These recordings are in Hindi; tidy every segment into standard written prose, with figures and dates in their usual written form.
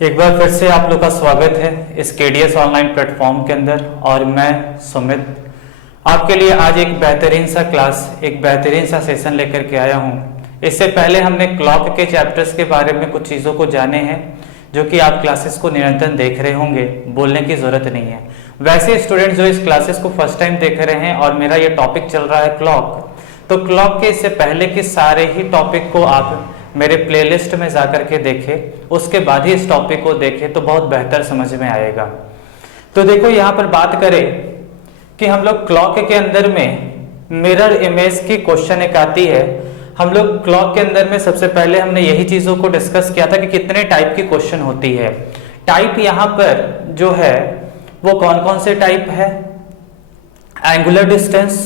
एक बार फिर से आप लोग का स्वागत है इस केडीएस ऑनलाइन प्लेटफॉर्म के अंदर। और मैं सुमित आपके लिए आज एक बेहतरीन सा क्लास, एक बेहतरीन सा सेशन लेकर के आया हूँ। इससे पहले हमने क्लॉक के चैप्टर्स के बारे में कुछ चीज़ों को जाने हैं जो कि आप क्लासेस को निरंतर देख रहे होंगे, बोलने की ज़रूरत नहीं है। वैसे स्टूडेंट जो इस क्लासेस को फर्स्ट टाइम देख रहे हैं और मेरा ये टॉपिक चल रहा है क्लॉक, तो क्लॉक के इससे पहले के सारे ही टॉपिक को आप मेरे प्लेलिस्ट में जाकर के देखें, उसके बाद ही इस टॉपिक को देखें तो बहुत बेहतर समझ में आएगा। तो देखो यहाँ पर बात करें कि हम लोग क्लॉक के अंदर में मिरर इमेज की क्वेश्चन एक आती है। हम लोग क्लॉक के अंदर में सबसे पहले हमने यही चीजों को डिस्कस किया था कि कितने टाइप की क्वेश्चन होती है। टाइप यहाँ पर जो है वो कौन कौन से टाइप है? एंगुलर डिस्टेंस,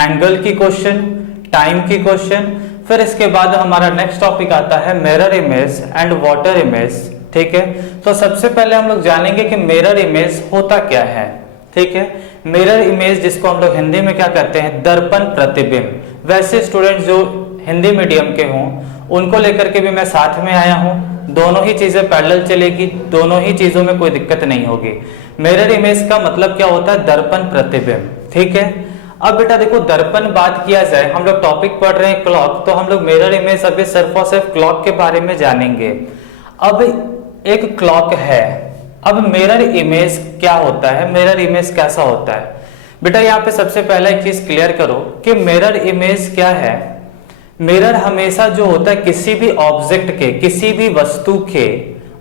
एंगल की क्वेश्चन, टाइम की क्वेश्चन, फिर इसके बाद हमारा नेक्स्ट टॉपिक आता है mirror image and water image. ठीक है, तो सबसे पहले हम लोग जानेंगे कि मिरर इमेज होता क्या है। ठीक है, मिरर इमेज जिसको हम लोग हिंदी में क्या कहते हैं, दर्पण प्रतिबिंब। वैसे स्टूडेंट जो हिंदी मीडियम के हों उनको लेकर के भी मैं साथ में आया हूं, दोनों ही चीजें पैरेलल चलेगी, दोनों ही चीजों में कोई दिक्कत नहीं होगी। मिरर इमेज का मतलब क्या होता है? दर्पण प्रतिबिंब। ठीक है, अब बेटा देखो दर्पण बात किया जाए, हम लोग टॉपिक पढ़ रहे हैं क्लॉक, तो हम लोग मिरर इमेज अभी सिर्फ और सिर्फ क्लॉक के बारे में जानेंगे। अब एक क्लॉक है, अब मिरर इमेज क्या होता है, मिरर इमेज कैसा होता है? बेटा यहाँ पे सबसे पहला एक चीज क्लियर करो कि मिरर इमेज क्या है। मिरर हमेशा जो होता है किसी भी ऑब्जेक्ट के, किसी भी वस्तु के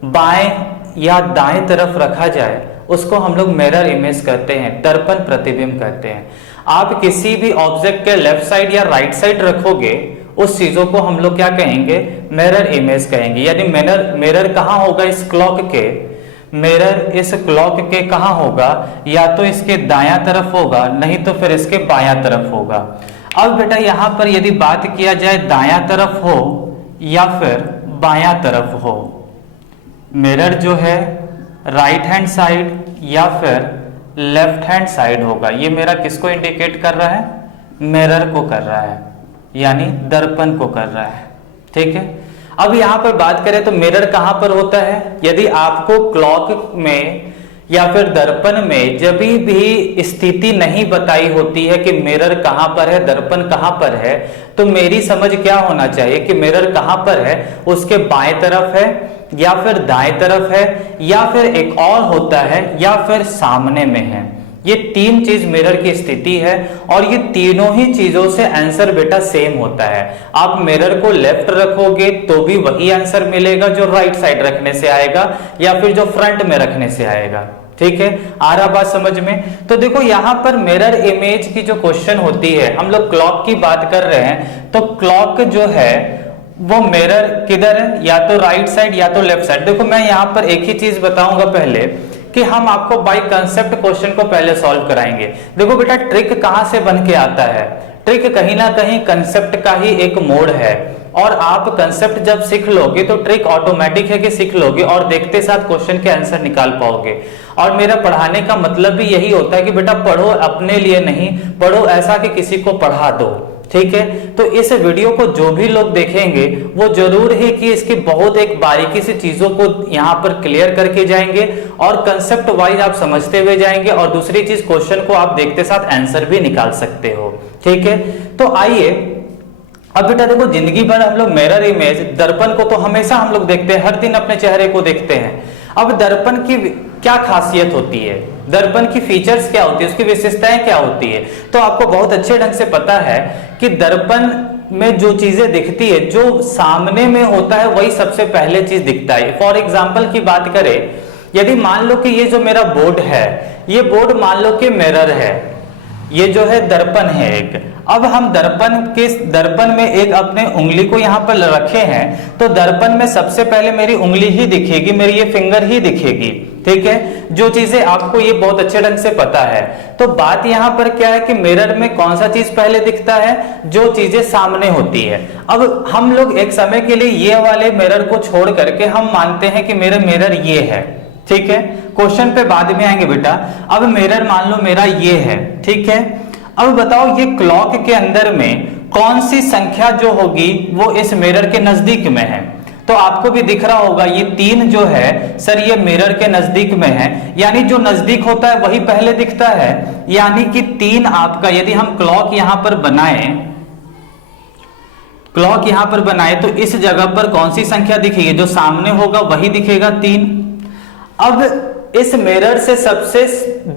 बाएं या दाएं तरफ रखा जाए उसको हम लोग मिरर इमेज कहते हैं, दर्पण प्रतिबिंब कहते हैं। आप किसी भी ऑब्जेक्ट के लेफ्ट साइड या राइट साइड रखोगे उस चीजों को हम लोग क्या कहेंगे? मिरर इमेज कहेंगे। यानी मिरर कहाँ होगा? इस क्लॉक के मिरर इस क्लॉक के कहाँ होगा? या तो इसके दायां तरफ होगा, नहीं तो फिर इसके बायां तरफ होगा। अब बेटा यहाँ पर यदि बात किया जाए दायां तरफ हो या फिर बायां तरफ हो, मिरर जो है राइट हैंड साइड या फिर लेफ्ट हैंड साइड होगा। ये मेरा किसको इंडिकेट कर रहा है? मिरर को कर रहा है, यानी दर्पण को कर रहा है। ठीक है, अब यहां पर बात करें तो मिरर कहां पर होता है? यदि आपको क्लॉक में या फिर दर्पण में जब भी स्थिति नहीं बताई होती है कि मिरर कहां पर है, दर्पण कहां पर है, तो मेरी समझ क्या होना चाहिए कि मिरर कहां पर है? उसके बाएं तरफ है या फिर दाएं तरफ है या फिर एक और होता है या फिर सामने में है। ये तीन चीज मिरर की स्थिति है और ये तीनों ही चीजों से आंसर बेटा सेम होता है। आप मिरर को लेफ्ट रखोगे तो भी वही आंसर मिलेगा जो राइट साइड रखने से आएगा या फिर जो फ्रंट में रखने से आएगा। ठीक है, आ रहा बात समझ में? तो देखो यहां पर मिरर इमेज की जो क्वेश्चन होती है, हम लोग क्लॉक की बात कर रहे हैं, तो क्लॉक जो है वो मिरर किधर है? या तो राइट साइड या तो लेफ्ट साइड। देखो मैं यहाँ पर एक ही चीज बताऊंगा पहले कि हम आपको बाय कंसेप्ट क्वेश्चन को पहले सॉल्व कराएंगे। देखो बेटा ट्रिक कहां से बन के आता है? ट्रिक कहीं ना कहीं कंसेप्ट का ही एक मोड है, और आप कंसेप्ट जब सीख लोगे तो ट्रिक ऑटोमेटिक है कि सीख लोगे और देखते साथ क्वेश्चन के आंसर निकाल पाओगे। और मेरा पढ़ाने का मतलब भी यही होता है कि बेटा पढ़ो अपने लिए नहीं, पढ़ो ऐसा कि किसी को पढ़ा दो। ठीक है, तो इस वीडियो को जो भी लोग देखेंगे वो जरूर है कि इसकी बहुत एक बारीकी से चीजों को यहाँ पर क्लियर करके जाएंगे और कंसेप्ट वाइज आप समझते हुए जाएंगे, और दूसरी चीज क्वेश्चन को आप देखते साथ आंसर भी निकाल सकते हो। ठीक है, तो आइए अब बेटा देखो जिंदगी भर हम लोग मिरर इमेज, दर्पण को तो हमेशा हम लोग देखते हैं, हर दिन अपने चेहरे को देखते हैं। अब दर्पण की क्या खासियत होती है, दर्पण की फीचर्स क्या होती है, उसकी विशेषताएं क्या होती है? तो आपको बहुत अच्छे ढंग से पता है कि दर्पण में जो चीजें दिखती है, जो सामने में होता है वही सबसे पहले चीज दिखता है। फॉर एग्जाम्पल की बात करें, यदि मान लो कि ये जो मेरा बोर्ड है, ये बोर्ड मान लो कि मिरर है, ये जो है दर्पण है एक। अब हम दर्पण में एक अपने उंगली को यहाँ पर रखे हैं, तो दर्पण में सबसे पहले मेरी उंगली ही दिखेगी, मेरी ये फिंगर ही दिखेगी। ठीक है, जो चीजें आपको ये बहुत अच्छे ढंग से पता है। तो बात यहाँ पर क्या है कि मिरर में कौन सा चीज पहले दिखता है? जो चीजें सामने होती है। अब हम लोग एक समय के लिए ये वाले मिरर को छोड़ करके हम मानते हैं कि मेरा मिरर ये है। ठीक है, क्वेश्चन पे बाद में आएंगे बेटा। अब मिरर मान लो मेरा ये है। ठीक है, अब बताओ ये क्लॉक के अंदर में कौन सी संख्या जो होगी वो इस मिरर के नजदीक में है? तो आपको भी दिख रहा होगा ये 3 जो है सर ये मिरर के नजदीक में है, यानी जो नजदीक होता है वही पहले दिखता है, यानी कि 3 आपका, यदि हम क्लॉक यहां पर बनाए तो इस जगह पर कौन सी संख्या दिखेगी, जो सामने होगा वही दिखेगा 3। अब इस मिरर से सबसे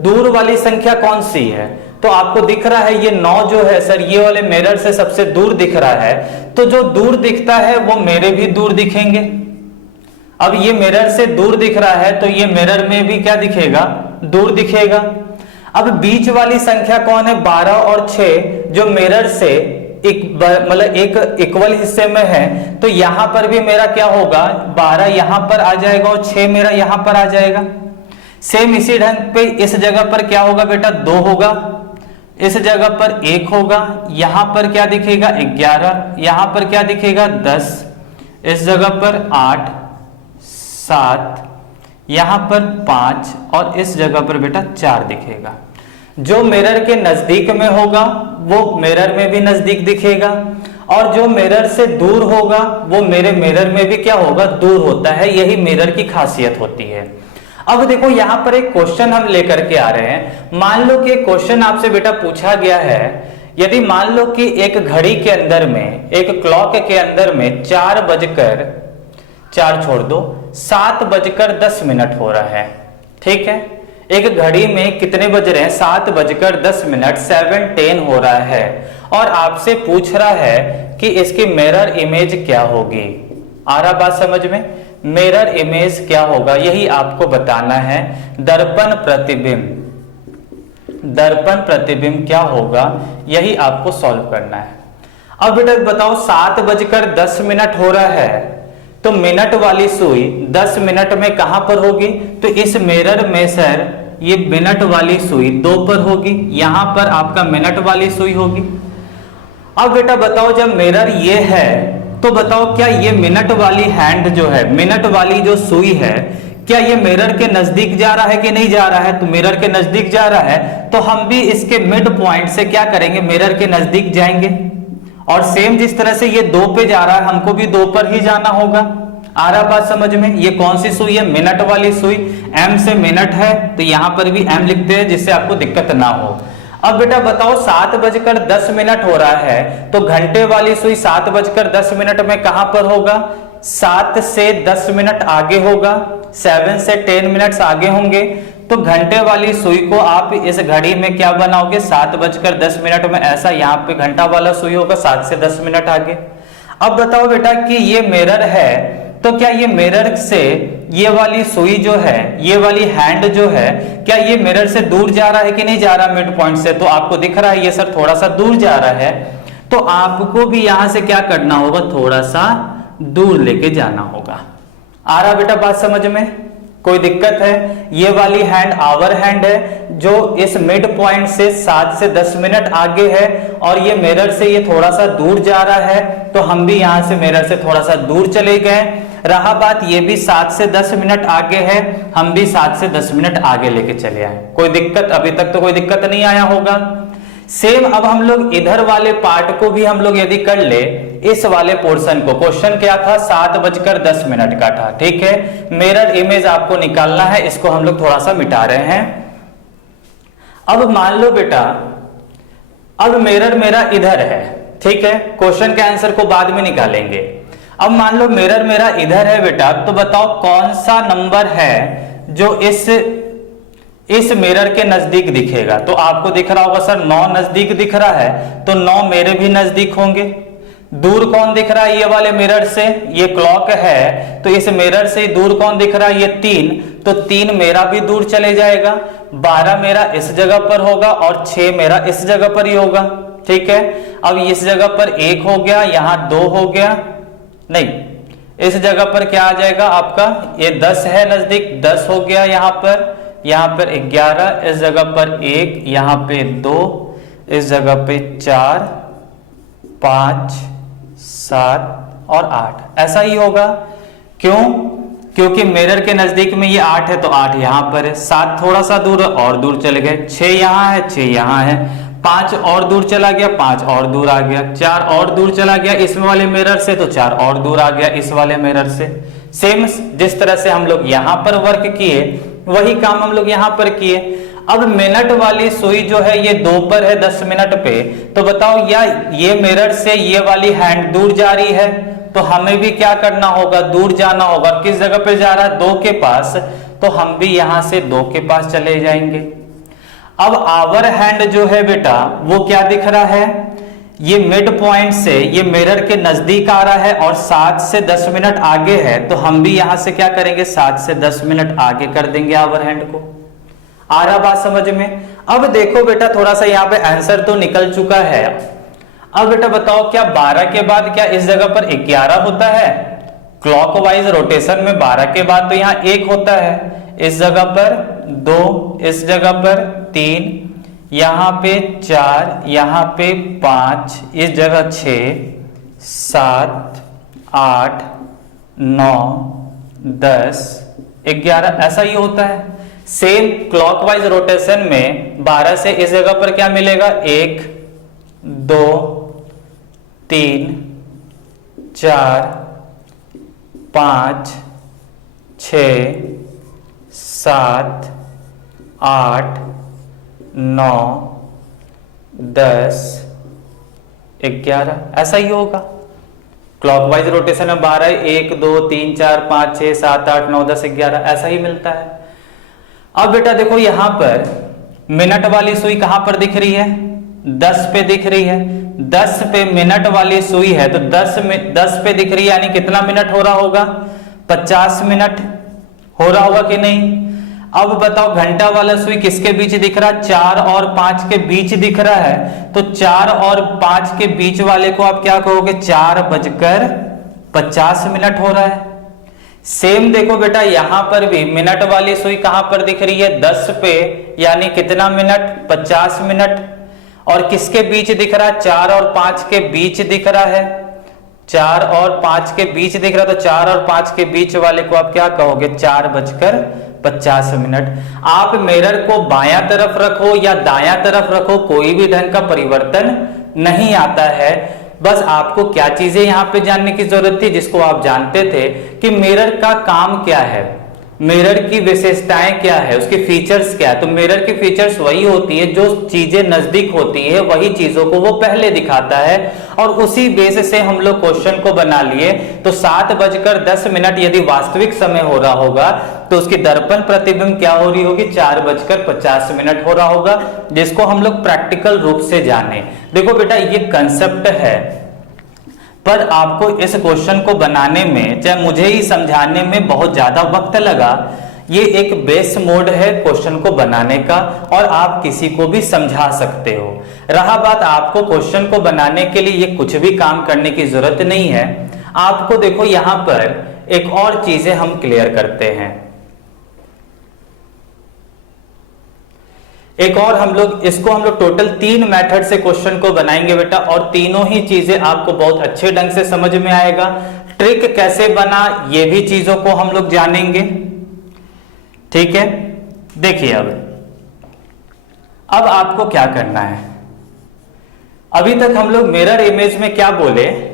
दूर वाली संख्या कौन सी है, तो आपको दिख रहा है ये 9 जो है सर ये वाले मिरर से सबसे दूर दिख रहा है, तो जो दूर दिखता है वो मेरे भी दूर दिखेंगे। अब ये मिरर से दूर दिख रहा है तो ये मिरर में भी क्या दिखेगा, दूर दिखेगा। अब बीच वाली संख्या कौन है, 12 और 6 जो मिरर से एक इक्वल हिस्से में है, तो यहां पर भी मेरा क्या होगा, 12 यहां पर आ जाएगा और 6 मेरा यहां पर आ जाएगा। सेम इसी ढंग पे इस जगह पर क्या होगा बेटा, 2 होगा, इस जगह पर 1 होगा, यहां पर क्या दिखेगा 11, यहां पर क्या दिखेगा 10, इस जगह पर 8, 7, यहां पर 5 और इस जगह पर बेटा 4 दिखेगा। जो मिरर के नजदीक में होगा वो मिरर में भी नजदीक दिखेगा, और जो मिरर से दूर होगा वो मेरे मिरर में भी क्या होगा, दूर होता है। यही मिरर की खासियत होती है। अब देखो यहां पर एक क्वेश्चन हम लेकर के आ रहे हैं। मान लो कि क्वेश्चन आपसे बेटा पूछा गया है, यदि मान लो कि एक घड़ी के अंदर में, एक क्लॉक के अंदर में 7:10 हो रहा है, ठीक है। एक घड़ी में कितने बज रहे हैं, 7:10, 7:10 हो रहा है, और आपसे पूछ रहा है कि इसकी मिरर इमेज क्या होगी। आ रहा बात समझ में, मिरर इमेज क्या होगा यही आपको बताना है। दर्पण प्रतिबिंब क्या होगा यही आपको सॉल्व करना है। अब बेटा बताओ 7:10 हो रहा है, तो मिनट वाली सुई 10 मिनट में कहां पर होगी, तो इस मिरर में सर ये मिनट वाली सुई 2 पर होगी, यहां पर आपका मिनट वाली सुई होगी। अब बेटा बताओ जब मिरर ये है तो बताओ क्या ये मिनट वाली हैंड जो है, मिनट वाली जो सुई है, क्या ये मिरर के नजदीक जा रहा है कि नहीं जा रहा है, तो मिरर के नजदीक जा रहा है, तो हम भी इसके मिड पॉइंट से क्या करेंगे, मिरर के नजदीक जाएंगे। और सेम जिस तरह से ये 2 पे जा रहा है हमको भी 2 पर ही जाना होगा। आ रहा बात समझ में, ये कौन सी सुई है, मिनट वाली सुई, एम से मिनट है तो यहां पर भी एम लिखते हैं जिससे आपको दिक्कत ना हो। अब बेटा बताओ 7:10 हो रहा है, तो घंटे वाली सुई 7:10 में कहां पर होगा, 7 से 10 मिनट आगे होगा, 7 से 10 मिनट्स आगे होंगे। तो घंटे वाली सुई को आप इस घड़ी में क्या बनाओगे, 7:10 में ऐसा यहाँ पे घंटा वाला सुई होगा 7 से 10 मिनट आगे। अब बताओ बेटा कि ये मिरर है, तो क्या ये मिरर से ये वाली सुई जो है, ये वाली हैंड जो है, क्या ये मिरर से दूर जा रहा है कि नहीं जा रहा मिड पॉइंट से, तो आपको दिख रहा है ये सर थोड़ा सा दूर जा रहा है, तो आपको भी यहां से क्या करना होगा, थोड़ा सा दूर लेके जाना होगा। आ रहा बेटा बात समझ में, कोई दिक्कत है। ये वाली हैंड आवर हैंड है जो इस मिड पॉइंट से 7 से 10 मिनट आगे है, और ये मिरर से ये थोड़ा सा दूर जा रहा है, तो हम भी यहां से मिरर से थोड़ा सा दूर चले गए। रहा बात, ये भी 7 से 10 मिनट आगे है, हम भी 7 से 10 मिनट आगे लेके चले आए। कोई दिक्कत, अभी तक तो कोई दिक्कत नहीं आया होगा। सेम अब हम लोग इधर वाले पार्ट को भी हम लोग यदि कर ले, इस वाले पोर्शन को, क्वेश्चन क्या था 7:10 का था, ठीक है। मिरर इमेज आपको निकालना है, इसको हम लोग थोड़ा सा मिटा रहे हैं। अब मान लो बेटा, अब मिरर मेरा इधर है, ठीक है, क्वेश्चन के आंसर को बाद में निकालेंगे। अब मान लो मिरर मेरा इधर है बेटा, तो बताओ कौन सा नंबर है जो इस मिरर के नजदीक दिखेगा। तो आपको दिख रहा होगा सर 9 नजदीक दिख रहा है, तो 9 मेरे भी नजदीक होंगे। दूर कौन दिख रहा है, ये वाले मिरर से, ये क्लॉक है, तो इस मिरर से दूर कौन दिख रहा है, ये 3, तो 3 मेरा भी दूर चले जाएगा। 12 मेरा इस जगह पर होगा और 6 मेरा इस जगह पर ही होगा, ठीक है। अब इस जगह पर 1 हो गया, यहां 2 हो गया, नहीं, इस जगह पर क्या आ जाएगा आपका, ये 10 है नजदीक, 10 हो गया, यहां पर 11, इस जगह पर 1, यहां पे 2, इस जगह पे 4, 5, 7 और 8, ऐसा ही होगा। क्यों, क्योंकि मिरर के नजदीक में ये 8 है, तो 8 यहां पर है, 7 थोड़ा सा दूर और दूर चले गए, 6 यहां है, 6 यहां है, 5 और दूर चला गया, 5 और दूर आ गया, 4 और दूर चला गया इस वाले मिरर से, तो 4 और दूर आ गया इस वाले मिरर से। सेम जिस तरह से हम लोग यहां पर वर्क किए वही काम हम लोग यहां पर किए। अब मिनट वाली सुई जो है ये 2 पर है 10 मिनट पे, तो बताओ या ये मिरर से ये वाली हैंड दूर जा रही है, तो हमें भी क्या करना होगा, दूर जाना होगा। किस जगह पे जा रहा है, 2 के पास, तो हम भी यहां से 2 के पास चले जाएंगे। अब आवर हैंड जो है बेटा वो क्या दिख रहा है, ये मिड पॉइंट से ये मिरर के नजदीक आ रहा है और 7 से 10 मिनट आगे है, तो हम भी यहां से क्या करेंगे, 7 से 10 मिनट आगे कर देंगे आवर हैंड को। आ रहा बात समझ में। अब देखो बेटा थोड़ा सा यहाँ पे आंसर तो निकल चुका है। अब बेटा बताओ क्या 12 के बाद क्या इस जगह पर 11 होता है, क्लॉकवाइज रोटेशन में 12 के बाद तो यहाँ 1 होता है, इस जगह पर 2, इस जगह पर 3, यहां पे 4, यहां पे 5, इस जगह 6, 7, 8, 9, 10, 11, ऐसा ही होता है। सेम क्लॉकवाइज रोटेशन में 12 से इस जगह पर क्या मिलेगा, 1, 2, 3, 4, 5, 6, 7, 8, 9, 10, 11, ऐसा ही होगा। क्लॉकवाइज रोटेशन में 12, 1, 2, 3, 4, 5, 6, 7, 8, 9, 10, 11 ऐसा ही मिलता है। अब बेटा देखो यहां पर मिनट वाली सुई कहां पर दिख रही है, 10 पे दिख रही है। 10 पे मिनट वाली सुई है तो 10 पे दिख रही है, यानी कितना मिनट हो रहा होगा, 50 मिनट हो रहा होगा कि नहीं। अब बताओ घंटा वाला सुई किसके बीच दिख रहा है, 4 और 5 के बीच दिख रहा है, तो 4 और 5 के बीच वाले को आप क्या कहोगे, 4:50 मिनट हो रहा है। सेम देखो बेटा यहां पर भी मिनट वाली सुई कहां पर दिख रही है, 10 पे, यानी कितना मिनट, 50 मिनट। और किसके बीच दिख रहा है, 4 और 5 के बीच दिख रहा है, 4 और 5 के बीच दिख रहा है, तो 4 और 5 के बीच वाले को आप क्या कहोगे, 4:50 मिनट। आप मिरर को बायां तरफ रखो या दायां तरफ रखो, कोई भी ढंग का परिवर्तन नहीं आता है। बस आपको क्या चीजें यहां पे जानने की जरूरत थी, जिसको आप जानते थे कि मिरर का काम क्या है, मिरर की विशेषताएं क्या है, उसके फीचर्स क्या है। तो मिरर की फीचर्स वही होती है, जो चीजें नजदीक होती है वही चीजों को वो पहले दिखाता है, और उसी बेस से हम लोग क्वेश्चन को बना लिए। तो 7:10 यदि वास्तविक समय हो रहा होगा तो उसकी दर्पण प्रतिबिंब क्या हो रही होगी, 4:50 हो रहा होगा, जिसको हम लोग प्रैक्टिकल रूप से जाने। देखो बेटा ये कंसेप्ट है, पर आपको इस क्वेश्चन को बनाने में, चाहे मुझे ही समझाने में बहुत ज्यादा वक्त लगा। ये एक बेस मोड है क्वेश्चन को बनाने का, और आप किसी को भी समझा सकते हो। रहा बात आपको क्वेश्चन को बनाने के लिए ये कुछ भी काम करने की जरूरत नहीं है। आपको देखो यहां पर एक और चीजें हम क्लियर करते हैं। एक और हम लोग टोटल 3 मेथड से क्वेश्चन को बनाएंगे बेटा, और तीनों ही चीजें आपको बहुत अच्छे ढंग से समझ में आएगा। ट्रिक कैसे बना ये भी चीजों को हम लोग जानेंगे, ठीक है। देखिए अब आपको क्या करना है, अभी तक हम लोग मिरर इमेज में क्या बोले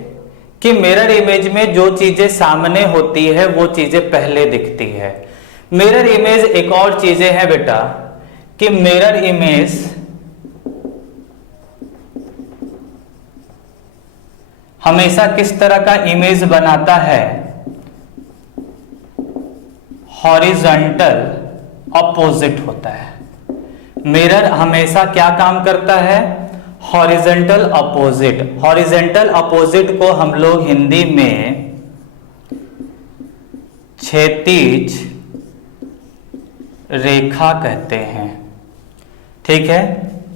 कि मिरर इमेज में जो चीजें सामने होती है वो चीजें पहले दिखती है। मिरर इमेज एक और चीजें हैं बेटा कि मिरर इमेज हमेशा किस तरह का इमेज बनाता है, हॉरिजॉन्टल अपोजिट होता है। मिरर हमेशा क्या काम करता है, हॉरिजॉन्टल अपोजिट। हॉरिजॉन्टल अपोजिट को हम लोग हिंदी में क्षैतिज रेखा कहते हैं, ठीक है,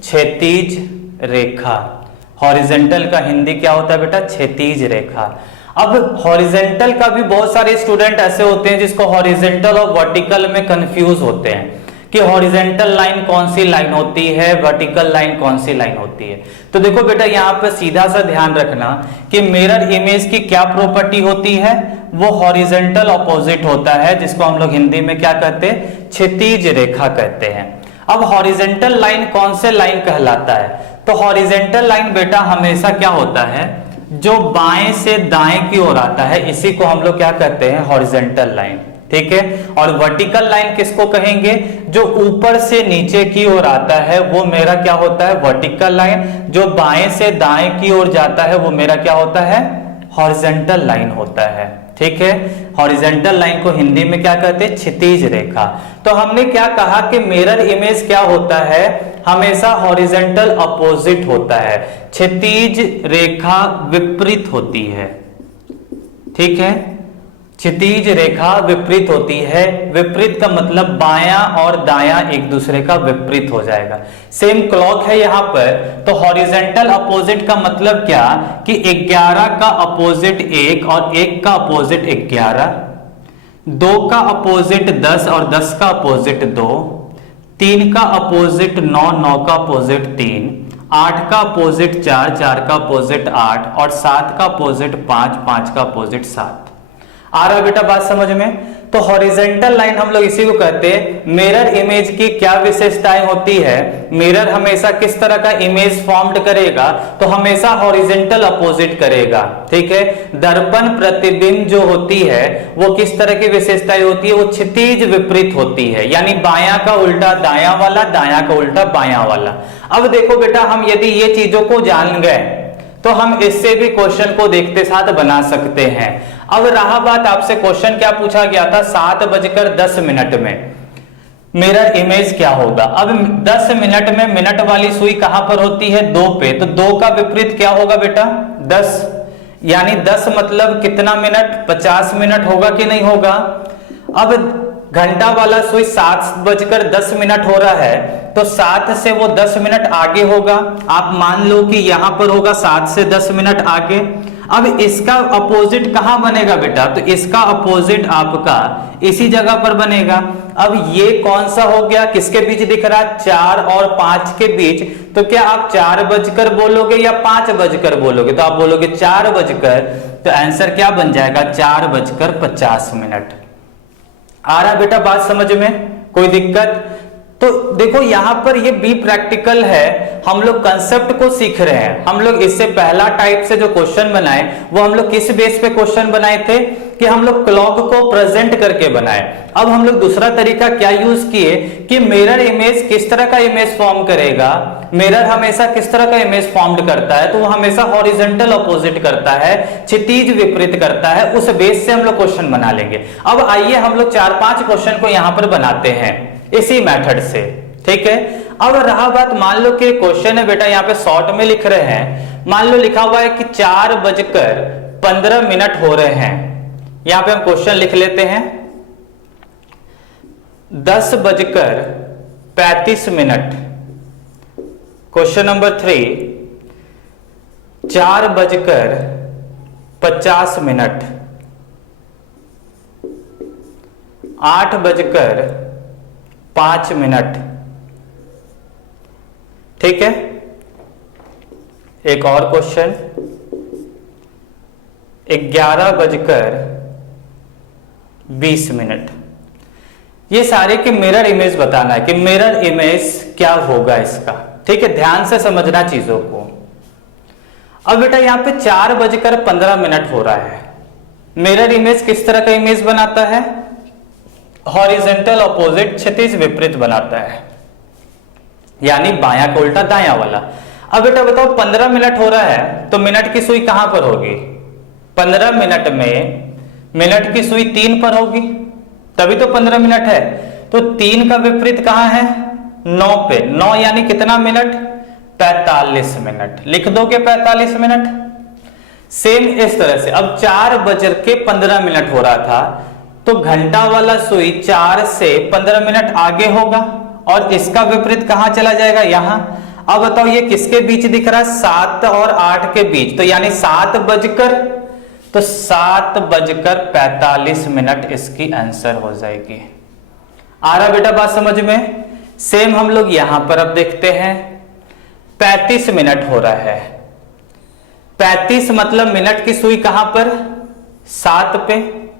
क्षैतिज रेखा। हॉरिजॉन्टल का हिंदी क्या होता है बेटा, क्षैतिज रेखा। अब हॉरिजॉन्टल का भी बहुत सारे स्टूडेंट ऐसे होते हैं जिसको हॉरिजॉन्टल और वर्टिकल में कंफ्यूज होते हैं कि हॉरिजॉन्टल लाइन कौन सी लाइन होती है, वर्टिकल लाइन कौन सी लाइन होती है। तो देखो बेटा यहाँ पे सीधा सा ध्यान रखना कि मिरर इमेज की क्या प्रॉपर्टी होती है, वो हॉरिजॉन्टल अपोजिट होता है, जिसको हम लोग हिंदी में क्या कहते हैं, क्षैतिज रेखा कहते हैं। अब हॉरिजॉन्टल लाइन कौन से लाइन कहलाता है, तो हॉरिजेंटल लाइन बेटा हमेशा क्या होता है, जो बाएं से दाएं की ओर आता है इसी को हम लोग क्या कहते हैं, हॉरिजेंटल लाइन। ठीक है, और वर्टिकल लाइन किसको कहेंगे, जो ऊपर से नीचे की ओर आता है वो मेरा क्या होता है, वर्टिकल लाइन। जो बाएं से दाएं की ओर जाता है वो मेरा क्या होता है, हॉरिजेंटल लाइन होता है। ठीक है, हॉरिजेंटल लाइन को हिंदी में क्या कहते हैं, क्षितिज रेखा। तो हमने क्या कहा कि मिरर इमेज क्या होता है, हमेशा हॉरिजेंटल अपोजिट होता है, क्षितिज रेखा विपरीत होती है। ठीक है, क्षितिज रेखा विपरीत होती है। विपरीत का मतलब बायां और दायां एक दूसरे का विपरीत हो जाएगा। सेम क्लॉक है यहां पर, तो हॉरिजेंटल अपोजिट का मतलब क्या कि 11 का अपोजिट 1 और 1 का अपोजिट 11, 2 का अपोजिट 10 और 10 का अपोजिट 2, 3 का अपोजिट 9, 9 का अपोजिट 3, 8 का अपोजिट 4, 4 का अपोजिट 8 और 7 का अपोजिट 5, 5 का अपोजिट 7। आ रहा बेटा बात समझ में। तो हॉरिजेंटल लाइन हम लोग इसी को कहते हैं। मिरर इमेज की क्या विशेषताएं होती है, मिरर हमेशा किस तरह का इमेज फॉर्म्ड करेगा, तो हमेशा हॉरिजेंटल अपोजिट करेगा। ठीक है, दर्पण प्रतिबिंब जो होती है वो किस तरह की विशेषताएं होती है, वो क्षितिज विपरीत होती है, यानी बायां का उल्टा दायां वाला, दायां का उल्टा बायां वाला। अब देखो बेटा, हम यदि ये चीजों को जान गए तो हम इससे भी क्वेश्चन को देखते साथ बना सकते हैं। अब रहा बात, आपसे क्वेश्चन क्या पूछा गया था, 7:10 में मिरर इमेज क्या होगा। अब 10 मिनट में मिनट वाली सुई कहां पर होती है, 2 पे, तो 2 का विपरीत क्या होगा बेटा, 10, यानी 10 मतलब कितना मिनट, 50 मिनट होगा कि नहीं होगा। अब घंटा वाला सुई 7:10 हो रहा है, तो 7 से वो 10 मिनट आगे होगा। आप मान लो कि यहां पर होगा 7 से 10 मिनट आगे। अब इसका अपोजिट कहां बनेगा बेटा, तो इसका अपोजिट आपका इसी जगह पर बनेगा। अब ये कौन सा हो गया, किसके बीच दिख रहा है, 4 और 5 के बीच। तो क्या आप 4 बजकर बोलोगे या 5 बजकर बोलोगे, तो आप बोलोगे 4 बजकर, तो आंसर क्या बन जाएगा, 4:50। आ रहा बेटा बात समझ में, कोई दिक्कत। तो देखो यहां पर ये बी प्रैक्टिकल है, हम लोग कंसेप्ट को सीख रहे हैं। हम लोग इससे पहला टाइप से जो क्वेश्चन बनाए वो हम लोग किस बेस पे क्वेश्चन बनाए थे, कि हम लोग क्लॉक को प्रेजेंट करके बनाए। अब हम लोग दूसरा तरीका क्या यूज किए कि मिरर इमेज किस तरह का इमेज फॉर्म करेगा। मिरर हमेशा किस तरह का इमेज फॉर्म करता है, तो वो हमेशा हॉरिजॉन्टल अपोजिट करता है, क्षितिज विपरीत करता है। उस बेस से हम लोग क्वेश्चन बना लेंगे। अब आइए हम लोग 4-5 क्वेश्चन को यहां पर बनाते हैं इसी मेथड से। ठीक है, अब रहा बात, मान लो कि क्वेश्चन है बेटा, यहाँ पे शॉर्ट में लिख रहे हैं। मान लो लिखा हुआ है कि 4:15 हो रहे हैं। यहां पे हम क्वेश्चन लिख लेते हैं 10:35। Question number 3, 4:50, 8:05। ठीक है, एक और क्वेश्चन 11:20। ये सारे के मिरर इमेज बताना है कि मिरर इमेज क्या होगा इसका। ठीक है, ध्यान से समझना चीजों को। अब बेटा यहां पे 4:15 हो रहा है। मिरर इमेज किस तरह का इमेज बनाता है, हॉरिजॉन्टल अपोजिट, क्षितिज विपरीत बनाता है, यानी बायां का उल्टा दायां वाला। अब बेटा बताओ 15 मिनट हो रहा है, तो मिनट की सुई कहां पर होगी, 15 मिनट में मिनट की सुई 3 पर होगी, तभी तो 15 मिनट है। तो 3 का विपरीत कहां है, 9 पे। 9 यानी कितना मिनट, 45 मिनट। लिख दोगे 45 मिनट। सेम इस तरह से अब 4:15 हो रहा था, तो घंटा वाला सुई 4 से 15 मिनट आगे होगा और इसका विपरीत कहां चला जाएगा, यहां। अब बताओ ये किसके बीच दिख रहा है, 7 और 8 के बीच, तो यानी 7:45 इसकी आंसर हो जाएगी। आ रहा बेटा बात समझ में। सेम हम लोग यहां पर अब देखते हैं 35 मिनट हो रहा है। 35 मतलब मिनट की सुई कहां पर, 7 पे।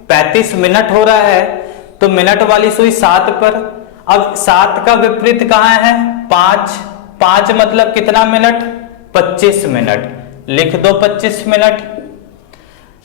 35 मिनट हो रहा है तो मिनट वाली सुई 7 पर। अब 7 का विपरीत कहां है, 5। 5 मतलब कितना मिनट? 25 मिनट। लिख दो 25 मिनट।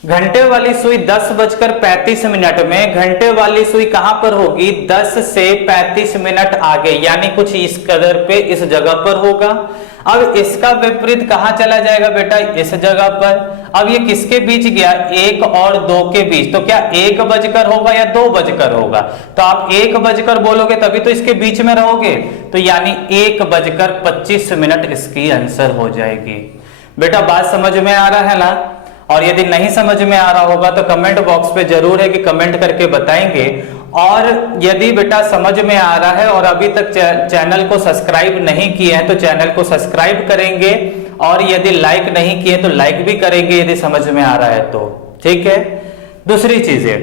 घंटे वाली सुई 10:35 में, घंटे वाली सुई कहां पर होगी? 10 से 35 मिनट आगे, यानी कुछ इस कदर पे इस जगह पर होगा। अब इसका विपरीत कहां चला जाएगा बेटा? इस जगह पर। अब ये किसके बीच गया? 1 और 2 के बीच। तो क्या 1 बजकर होगा या 2 बजकर होगा? तो आप 1 बजकर बोलोगे तभी तो इसके बीच में रहोगे, तो यानी 1:25 इसकी आंसर हो जाएगी। बेटा बात समझ में आ रहा है ना? और यदि नहीं समझ में आ रहा होगा तो कमेंट बॉक्स पे जरूर है कि कमेंट करके बताएंगे। और यदि बेटा समझ में आ रहा है और अभी तक चैनल को सब्सक्राइब नहीं किए हैं तो चैनल को सब्सक्राइब करेंगे, और यदि लाइक नहीं किए तो लाइक भी करेंगे यदि समझ में आ रहा है तो। ठीक है। दूसरी चीज है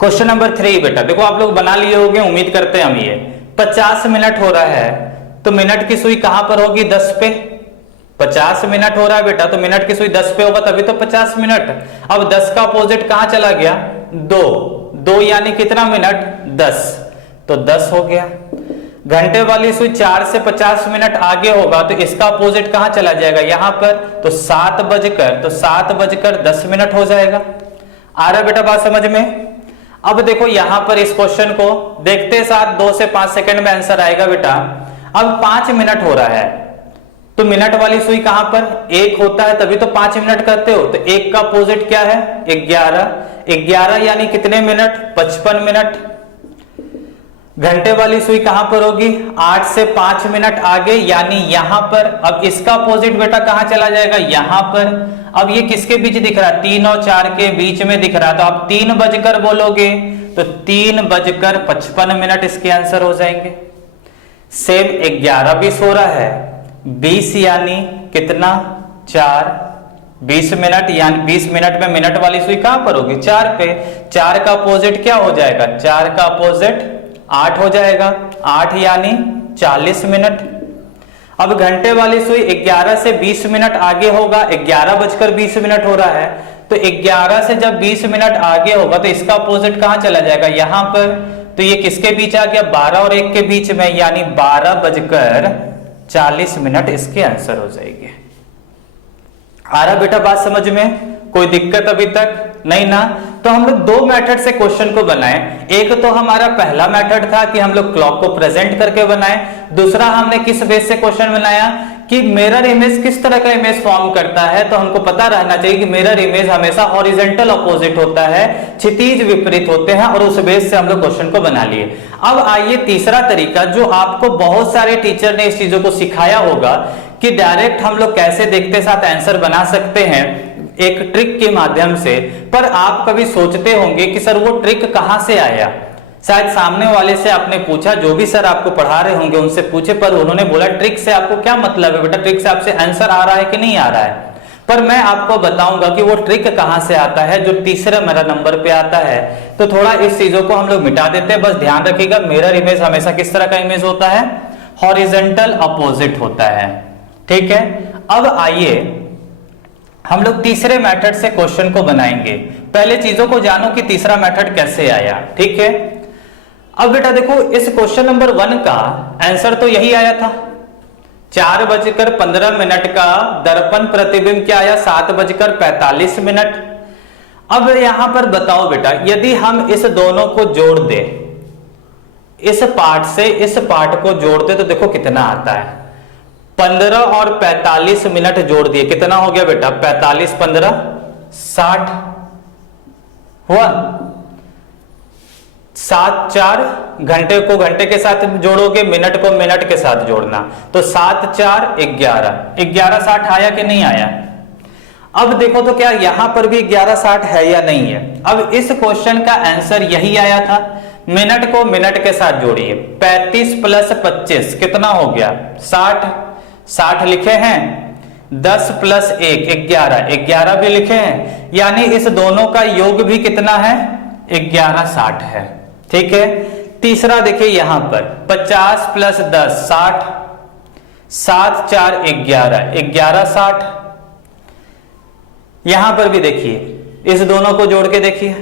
क्वेश्चन नंबर 3। बेटा देखो आप लोग बना लिए होंगे, उम्मीद करते हैं हम। ये 50 मिनट हो रहा है तो मिनट की सुई कहां पर होगी? 10 पे। 50 मिनट हो रहा है बेटा तो मिनट की सुई 10 पे होगा तभी तो 50 मिनट। अब 10 का अपोजिट कहां चला गया? 2 यानी कितना मिनट? 10, तो 10 हो गया। घंटे वाली सुई 4 से 50 मिनट आगे होगा तो इसका अपोजिट कहां चला जाएगा? यहां पर, तो 7:10 हो जाएगा। आ रहा बेटा बात समझ में? अब देखो यहां पर इस क्वेश्चन को देखते साथ 2 से 5 सेकंड में आंसर आएगा बेटा। अब 5 मिनट हो रहा है तो मिनट वाली सुई कहां पर? 1 होता है तभी तो 5 मिनट करते हो, तो 1 का अपोजिट क्या है? 11 यानी कितने मिनट? 55 मिनट। घंटे वाली सुई कहां पर होगी? 8 से 5 मिनट आगे, यानी यहां पर। अब इसका अपोजिट बेटा कहां चला जाएगा? यहां पर। अब ये किसके बीच दिख रहा है? 3 और 4 के बीच में दिख रहा है, तो आप 3 बजकर बोलोगे तो 3:55 इसके आंसर हो जाएंगे। सेम 11:20 हो रहा है, 20 यानी कितना? 4। 20 मिनट यानी 20 मिनट में मिनट वाली सुई कहां पर होगी? 4 पे। 4 का अपोजिट क्या हो जाएगा? 4 का अपोजिट 8 हो जाएगा। 8 यानी 40 मिनट। अब घंटे वाली सुई 11 से 20 मिनट आगे होगा, 11:20 हो रहा है, तो 11 से जब 20 मिनट आगे होगा तो इसका अपोजिट कहां चला जाएगा? यहां पर। तो ये किसके बीच आ गया? 12 और 1 के बीच में, यानी 12:40 इसके आंसर हो जाएंगे। आ रहा बेटा बात समझ में? कोई दिक्कत अभी तक नहीं ना? तो हम लोग 2 मेथड से क्वेश्चन को बनाए। एक तो हमारा पहला मेथड था कि हम लोग क्लॉक को प्रेजेंट करके बनाए। दूसरा हमने किस बेस से क्वेश्चन बनाया कि मिरर इमेज किस तरह का इमेज फॉर्म करता है। तो हमको पता रहना चाहिए कि मिरर इमेज हमेशा हॉरिजॉन्टल अपोजिट होता है, क्षितिज विपरीत होते हैं, और उस बेस से हम लोग क्वेश्चन को बना लिए। अब आइए तीसरा तरीका, जो आपको बहुत सारे टीचर ने इस चीजों को सिखाया होगा कि डायरेक्ट हम लोग कैसे देखते साथ आंसर बना सकते हैं एक ट्रिक के माध्यम से। पर आप कभी सोचते होंगे कि सर वो ट्रिक कहां से आया? शायद सामने वाले से आपने पूछा, जो भी सर आपको पढ़ा रहे होंगे उनसे पूछे, पर उन्होंने बोला ट्रिक से आपको क्या मतलब है बेटा? ट्रिक से आपसे आंसर आ रहा है कि नहीं आ रहा है? पर मैं आपको बताऊंगा कि वो ट्रिक कहां से आता है, जो तीसरा मेरा नंबर पे आता है। तो थोड़ा इस चीजों को हम लोग मिटा देते हैं। बस ध्यान रखिएगा, मिरर इमेज हमेशा किस तरह का इमेज होता है? हॉरिजॉन्टल अपोजिट होता है। ठीक है। अब आइए हम लोग तीसरे मेथड से क्वेश्चन को बनाएंगे। पहले चीजों को जानो कि तीसरा मेथड कैसे आया। ठीक है। अब बेटा देखो, इस क्वेश्चन नंबर 1 का आंसर तो यही आया था। 4:15 का दर्पण प्रतिबिंब क्या आया? 7:45। अब यहां पर बताओ बेटा, यदि हम इस दोनों को जोड़ दे, इस पार्ट से इस पार्ट को जोड़ दे, तो देखो कितना आता है। 15 और 45 मिनट जोड़ दिए, कितना हो गया बेटा? 45 15 60 हुआ। 7 4 घंटे को घंटे के साथ जोड़ोगे, मिनट को मिनट के साथ जोड़ना, तो 7 4 11 60 आया कि नहीं आया? अब देखो तो क्या यहां पर भी 11 60 है या नहीं है? अब इस क्वेश्चन का आंसर यही आया था। मिनट को मिनट के साथ जोड़िए, 35 + 25 कितना हो गया? 60 60 लिखे हैं, 10 + 1 11 भी लिखे हैं, यानी इस दोनों का योग भी कितना है? 11 60 है। ठीक है। तीसरा देखिए यहां पर 50 + 10 60, 7 4 11 60। यहां पर भी देखिए, इस दोनों को जोड़ के देखिए,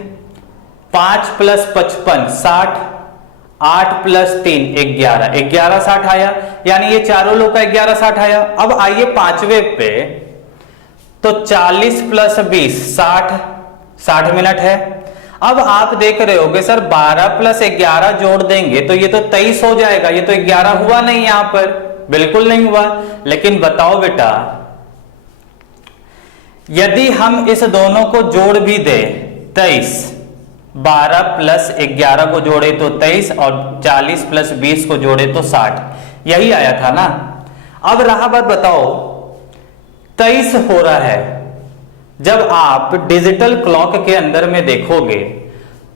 5 + 55 60, 8 प्लस 3 11, 1160 आया, यानी ये चारों लोग का 1160 आया। अब आइए पांचवें पे, तो 40 प्लस 20 60, 60 मिनट है। अब आप देख रहे होगे सर 12 प्लस 11 जोड़ देंगे तो ये तो 23 हो जाएगा, ये तो 11 हुआ नहीं, यहां पर बिल्कुल नहीं हुआ। लेकिन बताओ बेटा, यदि हम इस दोनों को जोड़ भी दे 23, 12 प्लस 11 को जोड़े तो 23 और 40 प्लस 20 को जोड़े तो 60, यही आया था ना। अब रहा बात, बताओ 23 हो रहा है, जब आप डिजिटल क्लॉक के अंदर में देखोगे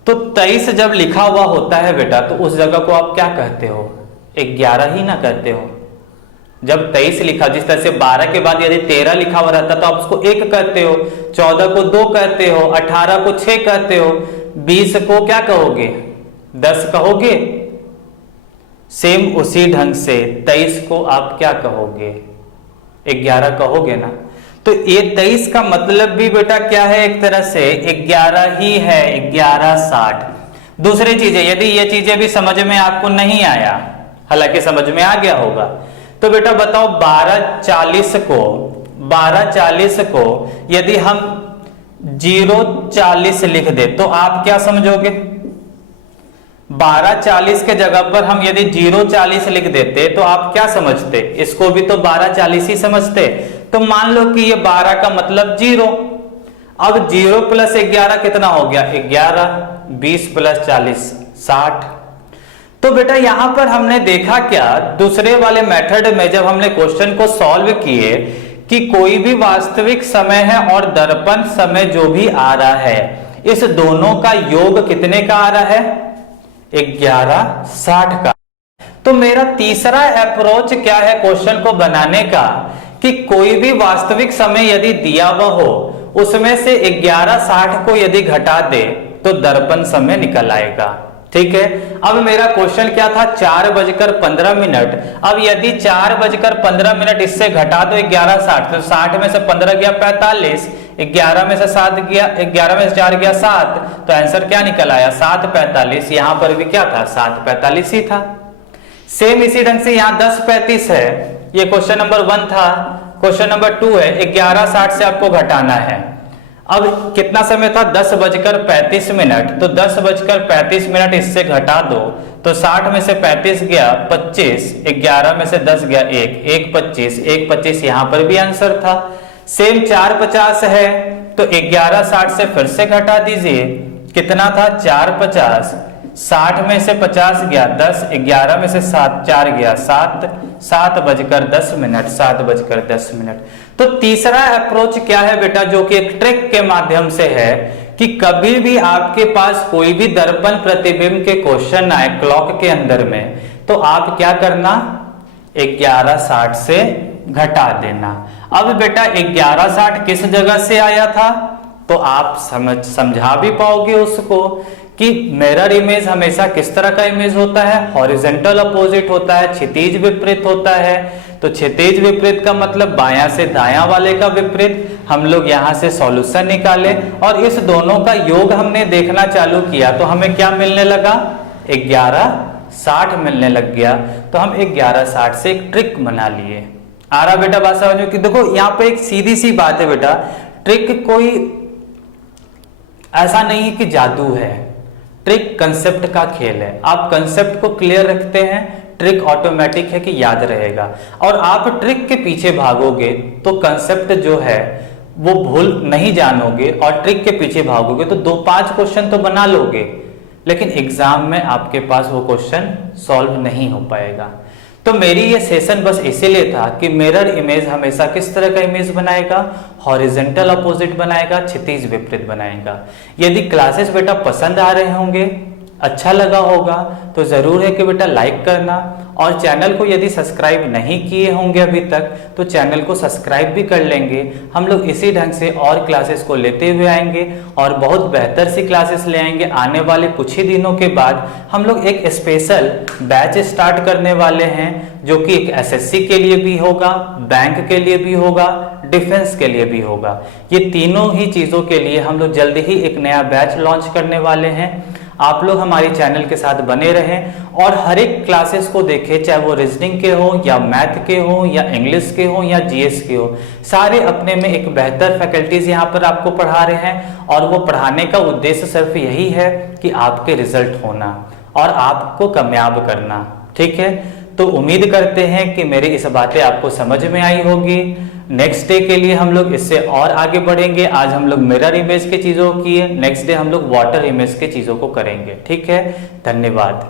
तो 23 जब लिखा हुआ होता है बेटा, तो उस जगह को आप क्या कहते हो, 11 ही ना कहते हो। जब 23 लिखा, जिस तरह से 12 के बाद यदि 13 लिखा हुआ रहता तो आप उसको 1 कहते हो, 14 को 2 कहते हो, 18 को 6 कहते हो, 20 को क्या कहोगे, 10 कहोगे। सेम उसी ढंग से 23 को आप क्या कहोगे, 11 कहोगे ना। तो ये 23 का मतलब भी बेटा क्या है, एक तरह से 11 ही है, 1160। दूसरी चीजें, यदि ये चीजें भी समझ में आपको नहीं आया, हालांकि समझ में आ गया होगा, तो बेटा बताओ 1240 को यदि हम 040 लिख दे तो आप क्या समझोगे। 1240 के जगह पर हम यदि 040 लिख देते तो आप क्या समझते, इसको भी तो 1240 ही समझते। तो मान लो कि ये 12 का मतलब 0। अब 0 प्लस 11 कितना हो गया, 11, 20 प्लस 40 60। तो बेटा यहां पर हमने देखा क्या, दूसरे वाले मेथड में जब हमने क्वेश्चन को सॉल्व किए कि कोई भी वास्तविक समय है और दर्पण समय जो भी आ रहा है, इस दोनों का योग कितने का आ रहा है, 1160 का। तो मेरा तीसरा अप्रोच क्या है क्वेश्चन को बनाने का, कि कोई भी वास्तविक समय यदि दिया हुआ हो उसमें से 1160 को यदि घटा दे तो दर्पण समय निकल आएगा। ठीक है। अब मेरा क्वेश्चन क्या था, 4:15। अब यदि 4:15 इससे घटा दो 1160, तो 60 में से 15 गया 45, 11 में से 7 गया, 11 में से 4 गया 7, तो आंसर क्या निकल आया, 7:45। यहां पर भी क्या था, 7:45 ही था। सेम इसी ढंग से यहां 10:35 है, ये क्वेश्चन नंबर 1 था। क्वेश्चन नंबर 2 है, 1160 से आपको घटाना है। अब कितना समय था, 10:35। तो 10:35 इससे घटा दो तो 60 में से 35 गया 25, 11 में से 10 गया 1, 1:25 यहां पर भी आंसर था। सेम 4:50 है, तो 1160 से फिर से घटा दीजिए, कितना था 4:50, 60 में से 50 गया 10, 11 में से 7 4 गया 7, 7:10। तो तीसरा अप्रोच क्या है बेटा, जो कि एक ट्रिक के माध्यम से है, कि कभी भी आपके पास कोई भी दर्पण प्रतिबिंब के क्वेश्चन आए क्लॉक के अंदर में, तो आप क्या करना, 1160 से घटा देना। अब बेटा 1160 किस जगह से आया था, तो आप समझा भी पाओगे उसको कि मिरर इमेज हमेशा किस तरह का इमेज होता है, हॉरिजॉन्टल अपोजिट होता है, क्षितिज विपरीत होता है। तो क्षितिज विपरीत का मतलब बायां से दायां वाले का विपरीत। हम लोग यहां से सॉल्यूशन निकाले और इस दोनों का योग हमने देखना चालू किया, तो हमें क्या मिलने लगा, 1160 मिलने लग गया। तो हम 1160 से एक ट्रिक बना लिए। आ रहा बेटा बात समझ में, कि देखो यहाँ पे एक सीधी सी बात है बेटा, ट्रिक कोई ऐसा नहीं है कि जादू है, ट्रिक कंसेप्ट का खेल है। आप कंसेप्ट को क्लियर रखते हैं, ट्रिक ऑटोमेटिक है कि याद रहेगा। और आप ट्रिक के पीछे भागोगे तो कंसेप्ट जो है वो भूल नहीं जानोगे, और ट्रिक के पीछे भागोगे तो 2-5 क्वेश्चन तो बना लोगे, लेकिन एग्जाम में आपके पास वो क्वेश्चन सॉल्व नहीं हो पाएगा। तो मेरी ये सेशन बस इसीलिए था कि मिरर इमेज हमेशा किस तरह का इमेज बनाएगा, हॉरिजॉन्टल अपोजिट बनाएगा, क्षितिज विपरीत बनाएगा। यदि क्लासेस बेटा पसंद आ रहे होंगे, अच्छा लगा होगा, तो जरूर है कि बेटा लाइक करना, और चैनल को यदि सब्सक्राइब नहीं किए होंगे अभी तक तो चैनल को सब्सक्राइब भी कर लेंगे। हम लोग इसी ढंग से और क्लासेस को लेते हुए आएंगे और बहुत बेहतर सी क्लासेस ले आएंगे। आने वाले कुछ ही दिनों के बाद हम लोग एक स्पेशल बैच स्टार्ट करने वाले हैं, जो कि एक एसएससी के लिए भी होगा, बैंक के लिए भी होगा, डिफेंस के लिए भी होगा। ये तीनों ही चीजों के लिए हम लोग जल्दी ही एक नया बैच लॉन्च करने वाले हैं। आप लोग हमारे चैनल के साथ बने रहें और हर एक क्लासेस को देखें, चाहे वो रीजनिंग के हो या मैथ के हो या इंग्लिश के हो या जीएस के हो। सारे अपने में एक बेहतर फैकल्टीज यहाँ पर आपको पढ़ा रहे हैं और वो पढ़ाने का उद्देश्य सिर्फ यही है कि आपके रिजल्ट होना और आपको कामयाब करना। ठीक है, तो उम्मीद करते हैं कि मेरी इस बातें आपको समझ में आई होगी। नेक्स्ट डे के लिए हम लोग इससे और आगे बढ़ेंगे। आज हम लोग मिरर इमेज के चीजों की है, नेक्स्ट डे हम लोग वाटर इमेज के चीजों को करेंगे। ठीक है, धन्यवाद।